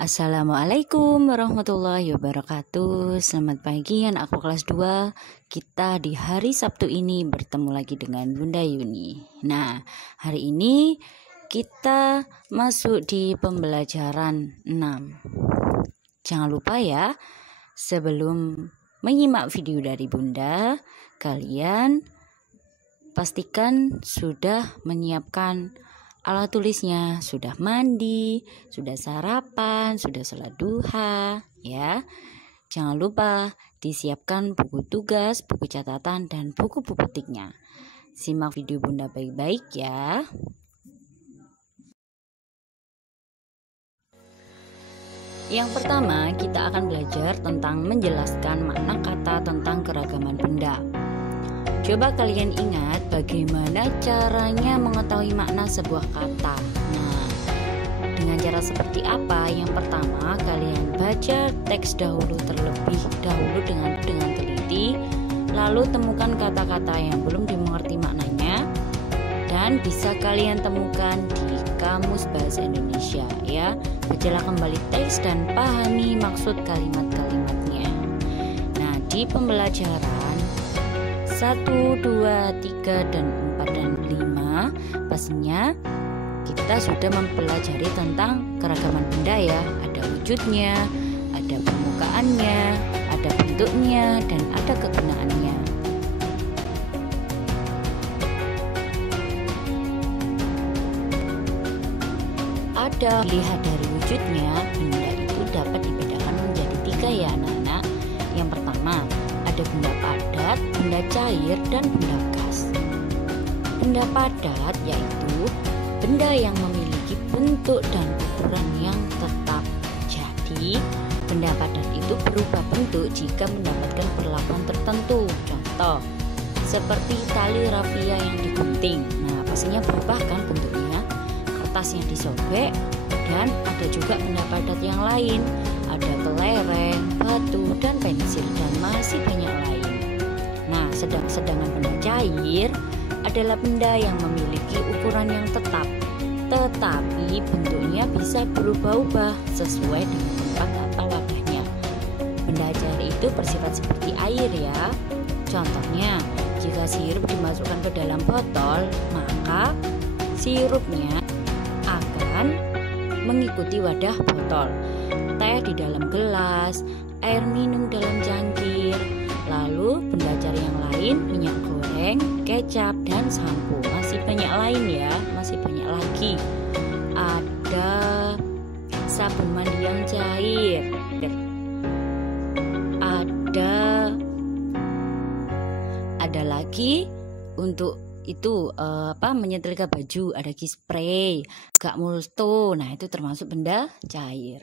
Assalamualaikum warahmatullahi wabarakatuh. Selamat pagi anak kelas 2. Kita di hari Sabtu ini bertemu lagi dengan Bunda Yuni. Nah, hari ini kita masuk di pembelajaran 6. Jangan lupa ya, sebelum menyimak video dari Bunda, kalian pastikan sudah menyiapkan alat tulisnya, sudah mandi, sudah sarapan, sudah sholat duha, ya. Jangan lupa disiapkan buku tugas, buku catatan, dan buku petiknya. Simak video Bunda baik-baik ya. Yang pertama, kita akan belajar tentang menjelaskan makna kata tentang keragaman benda. Coba kalian ingat bagaimana caranya mengetahui makna sebuah kata. Nah, dengan cara seperti apa? Yang pertama, kalian baca teks terlebih dahulu dengan teliti, lalu temukan kata-kata yang belum dimengerti maknanya dan bisa kalian temukan di Kamus Bahasa Indonesia ya. Bacalah kembali teks dan pahami maksud kalimat-kalimatnya. Nah, di pembelajaran 1, 2, 3, dan 4, dan 5 pastinya kita sudah mempelajari tentang keragaman benda ya. Ada wujudnya, ada permukaannya, ada bentuknya, dan ada kegunaannya. Ada dilihat dari wujudnya, benda itu dapat dibedakan menjadi 3 ya anak-anak. Yang pertama, ada benda padat, benda cair, dan benda gas. Benda padat yaitu benda yang memiliki bentuk dan ukuran yang tetap. Jadi, benda padat itu berubah bentuk jika mendapatkan perlakuan tertentu. Contoh, seperti tali rafia yang digunting. Nah, pastinya berubah kan bentuknya. Kertas yang disobek, dan ada juga benda padat yang lain. Ada kelereng, batu, dan pensil, dan masih banyak lain. Nah, sedangkan benda cair adalah benda yang memiliki ukuran yang tetap, tetapi bentuknya bisa berubah-ubah sesuai dengan tempat atau wadahnya. Benda cair itu bersifat seperti air ya. Contohnya, jika sirup dimasukkan ke dalam botol, maka sirupnya akan mengikuti wadah botol. Teh di dalam gelas, air minum dalam cangkir, lalu benda cair yang lain, minyak goreng, kecap, dan sampo. Masih banyak lain ya, masih banyak lagi. Ada sabun mandi yang cair, ada lagi untuk itu menyetrika baju, ada spray, gak multo. Nah, itu termasuk benda cair.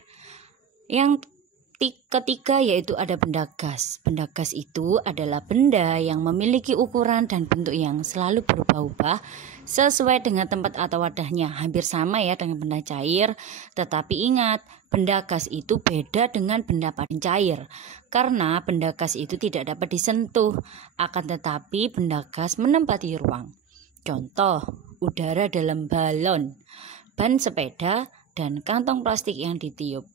Yang ketiga yaitu ada benda gas. Benda gas itu adalah benda yang memiliki ukuran dan bentuk yang selalu berubah-ubah sesuai dengan tempat atau wadahnya. Hampir sama ya dengan benda cair, tetapi ingat, benda gas itu beda dengan benda padat cair. Karena benda gas itu tidak dapat disentuh, akan tetapi benda gas menempati ruang. Contoh, udara dalam balon, ban sepeda, dan kantong plastik yang ditiup.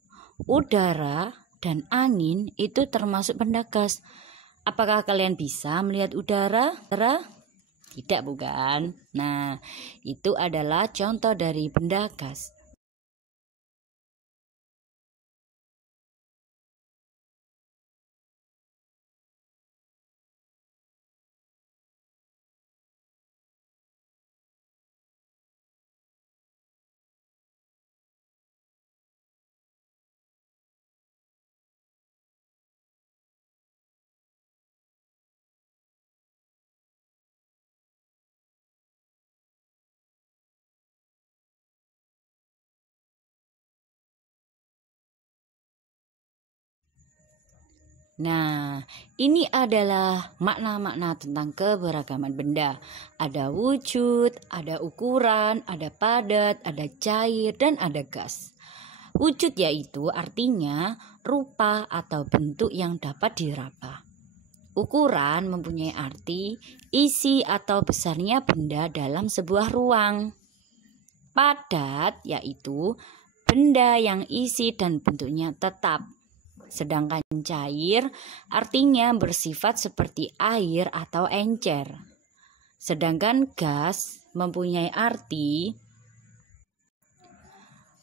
Udara dan angin itu termasuk benda gas. Apakah kalian bisa melihat udara? Tidak bukan? Nah, itu adalah contoh dari benda gas. Nah, ini adalah makna-makna tentang keberagaman benda. Ada wujud, ada ukuran, ada padat, ada cair, dan ada gas. Wujud yaitu artinya rupa atau bentuk yang dapat diraba. Ukuran mempunyai arti isi atau besarnya benda dalam sebuah ruang. Padat yaitu benda yang isi dan bentuknya tetap. Sedangkan cair artinya bersifat seperti air atau encer. Sedangkan gas mempunyai arti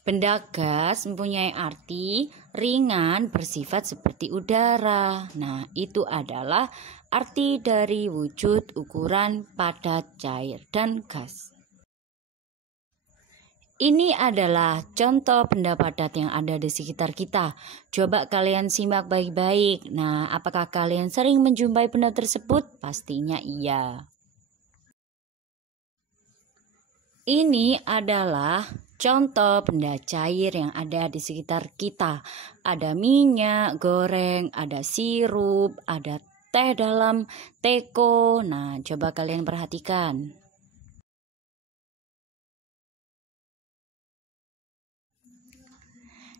benda gas mempunyai arti ringan bersifat seperti udara. Nah, itu adalah arti dari wujud, ukuran, padat, cair, dan gas. Ini adalah contoh benda padat yang ada di sekitar kita. Coba kalian simak baik-baik. Nah, apakah kalian sering menjumpai benda tersebut? Pastinya iya. Ini adalah contoh benda cair yang ada di sekitar kita. Ada minyak goreng, ada sirup, ada teh dalam teko. Nah, coba kalian perhatikan.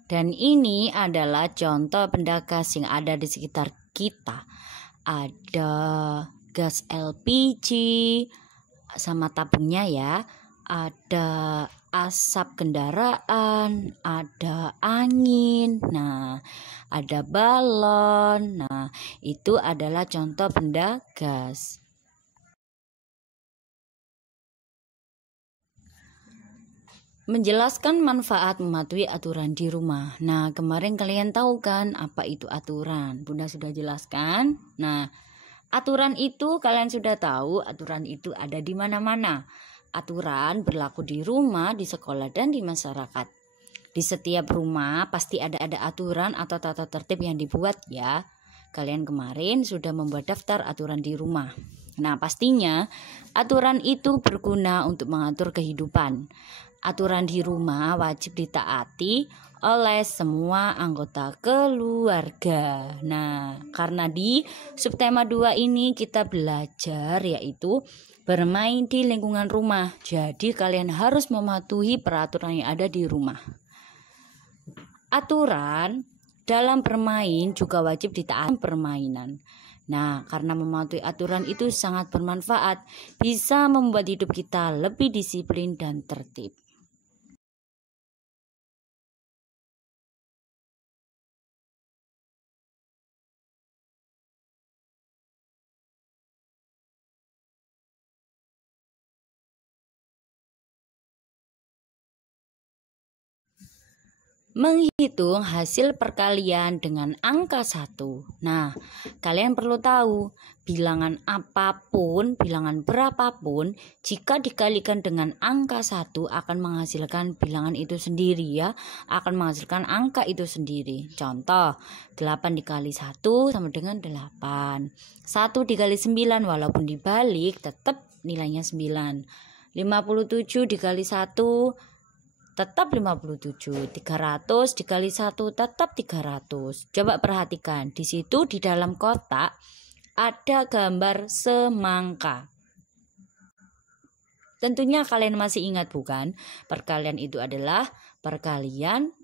Dan ini adalah contoh benda gas yang ada di sekitar kita. Ada gas LPG sama tabungnya ya. Ada asap kendaraan, ada angin, nah ada balon. Nah, itu adalah contoh benda gas. Menjelaskan manfaat mematuhi aturan di rumah. Nah, kemarin kalian tahu kan apa itu aturan? Bunda sudah jelaskan. Nah, aturan itu kalian sudah tahu, aturan itu ada di mana-mana. Aturan berlaku di rumah, di sekolah, dan di masyarakat. Di setiap rumah pasti ada aturan atau tata tertib yang dibuat ya. Kalian kemarin sudah membuat daftar aturan di rumah. Nah, pastinya aturan itu berguna untuk mengatur kehidupan. Aturan di rumah wajib ditaati oleh semua anggota keluarga. Nah, karena di subtema 2 ini kita belajar yaitu bermain di lingkungan rumah. Jadi kalian harus mematuhi peraturan yang ada di rumah. Aturan dalam bermain juga wajib ditaati permainan. Nah, karena mematuhi aturan itu sangat bermanfaat, bisa membuat hidup kita lebih disiplin dan tertib. Menghitung hasil perkalian dengan angka 1. Nah, kalian perlu tahu, bilangan apapun, bilangan berapapun, jika dikalikan dengan angka 1 akan menghasilkan bilangan itu sendiri ya, akan menghasilkan angka itu sendiri. Contoh, 8 dikali 1 sama dengan 8. 1 dikali 9 walaupun dibalik tetap nilainya 9. 57 dikali 1 tetap 57, 300 dikali 1 tetap 300. Coba perhatikan, di situ di dalam kotak ada gambar semangka. Tentunya kalian masih ingat bukan? Perkalian itu adalah perkalian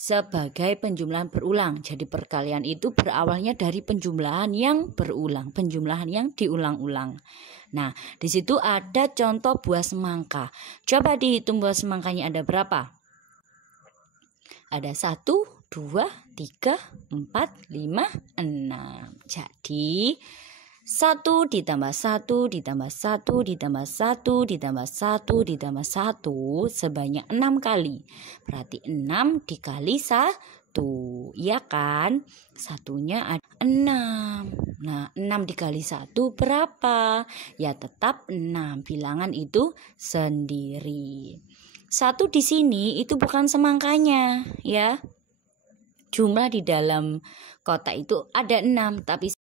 sebagai penjumlahan berulang. Jadi perkalian itu berawalnya dari penjumlahan yang berulang, penjumlahan yang diulang-ulang. Nah, di situ ada contoh buah semangka. Coba dihitung buah semangkanya ada berapa? Ada 1, 2, 3, 4, 5, 6. Jadi 1 ditambah 1 ditambah 1 ditambah 1 ditambah 1 ditambah 1 sebanyak 6 kali. Berarti 6 dikali 1. Iya kan? Satunya ada 6. Nah, 6 dikali 1 berapa? Ya tetap 6. Bilangan itu sendiri. 1 di sini itu bukan semangkanya ya. Jumlah di dalam kotak itu ada 6, tapi